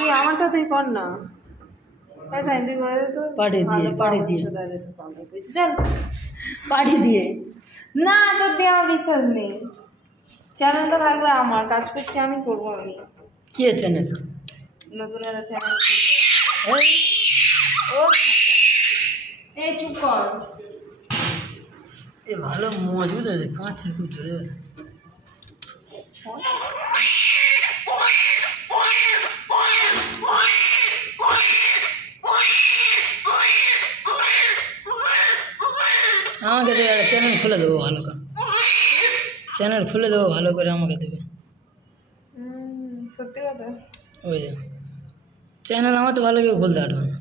তুই আমারটা তুই কর না, তুই করে দে তো। পাঠিয়ে দিয়ে চল, পাঠিয়ে দিয়ে না, তোর দিয়ে আমার বিশ্বাস নেই। চ্যানেলটা থাকবে আমার, কাজ করছি আমি, করবো আমি। কি চ্যানেল? নতুন একটা চ্যানেল ও এই চুপ কর। এ ভালো মজবুত আছে, কাঁচের খুব জোরে। আমাকে দেবে, চ্যানেল খুলে দেবো ভালো করে, চ্যানেল খুলে দেবো ভালো করে, আমাকে দেবে। সত্যি কথা? ওই যে চ্যানেল আমার তো ভালো কেউ খুলতে পারবে না।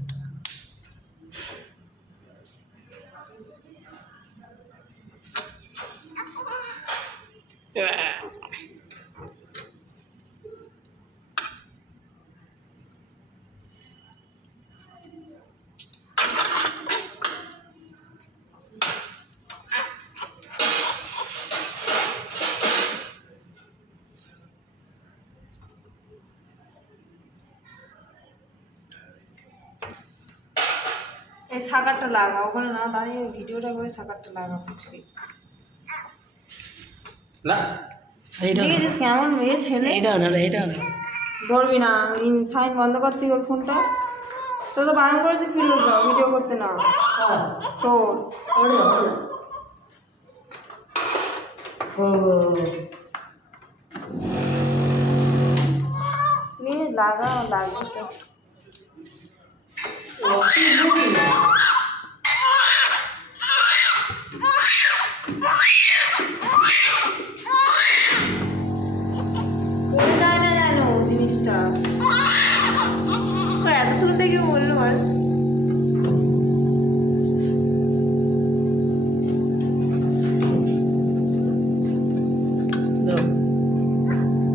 এই সাকারটা লাগা, ওখানে না দাঁড়িয়ে ভিডিওটা করে সাকারটা লাগা ফুচকে। দেখেছিস কেমন মেয়ে ছেলে? এটা ধরবি না, সাইন বন্ধ করতে ওর ফোনটা। তো তো বারণ করেছে ফিরোজ ভিডিও করতে না। তো নিয়ে লাগা লাগবে তো। জানো জিনিসটা এতক্ষণ থেকে বললো আর